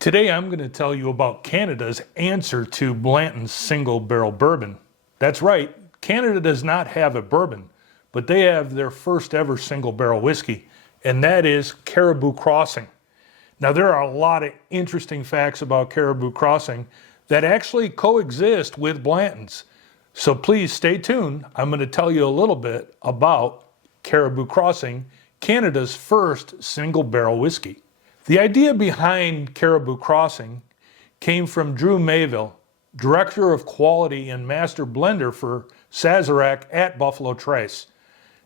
Today I'm going to tell you about Canada's answer to Blanton's single barrel bourbon. That's right, Canada does not have a bourbon, but they have their first ever single barrel whiskey, and that is Caribou Crossing. Now there are a lot of interesting facts about Caribou Crossing that actually coexist with Blanton's. So please stay tuned. I'm going to tell you a little bit about Caribou Crossing, Canada's first single barrel whiskey. The idea behind Caribou Crossing came from Drew Mayville, Director of Quality and Master Blender for Sazerac at Buffalo Trace.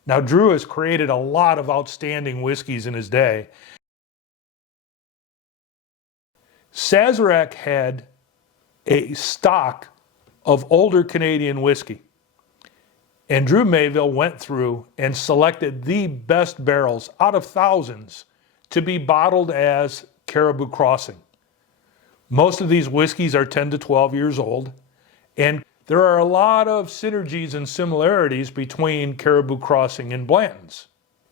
Now Drew has created a lot of outstanding whiskeys in his day. Sazerac had a stock of older Canadian whiskey, and Drew Mayville went through and selected the best barrels out of thousands to be bottled as Caribou Crossing. Most of these whiskeys are 10 to 12 years old, and there are a lot of synergies and similarities between Caribou Crossing and Blanton's.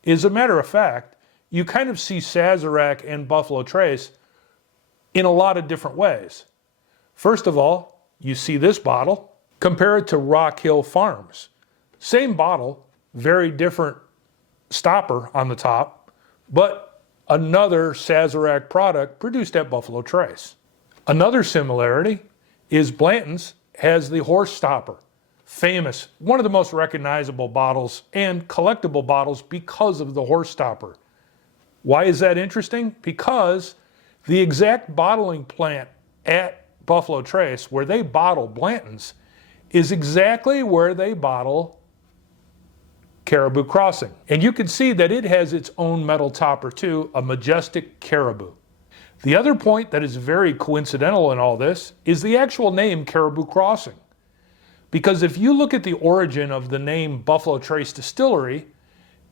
As a matter of fact, you kind of see Sazerac and Buffalo Trace in a lot of different ways. First of all, you see this bottle. Compare it to Rock Hill Farms. Same bottle, very different stopper on the top, but another Sazerac product produced at Buffalo Trace. Another similarity is Blanton's has the horse stopper. Famous, one of the most recognizable bottles and collectible bottles because of the horse stopper. Why is that interesting? Because the exact bottling plant at Buffalo Trace where they bottle Blanton's is exactly where they bottle Caribou Crossing. And you can see that it has its own metal topper too, a majestic caribou. The other point that is very coincidental in all this is the actual name Caribou Crossing. Because if you look at the origin of the name Buffalo Trace Distillery,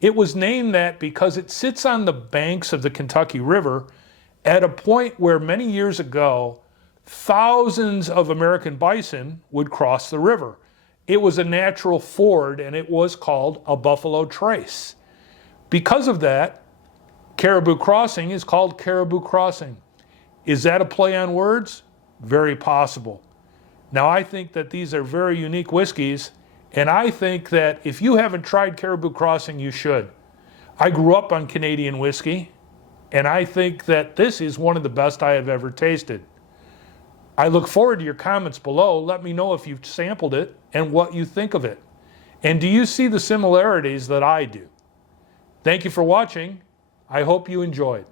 it was named that because it sits on the banks of the Kentucky River at a point where many years ago, thousands of American bison would cross the river. It was a natural ford, and it was called a Buffalo Trace. Because of that, Caribou Crossing is called Caribou Crossing. Is that a play on words? Very possible. Now, I think that these are very unique whiskeys, and I think that if you haven't tried Caribou Crossing, you should. I grew up on Canadian whiskey, and I think that this is one of the best I have ever tasted. I look forward to your comments below. Let me know if you've sampled it and what you think of it. And do you see the similarities that I do? Thank you for watching. I hope you enjoyed.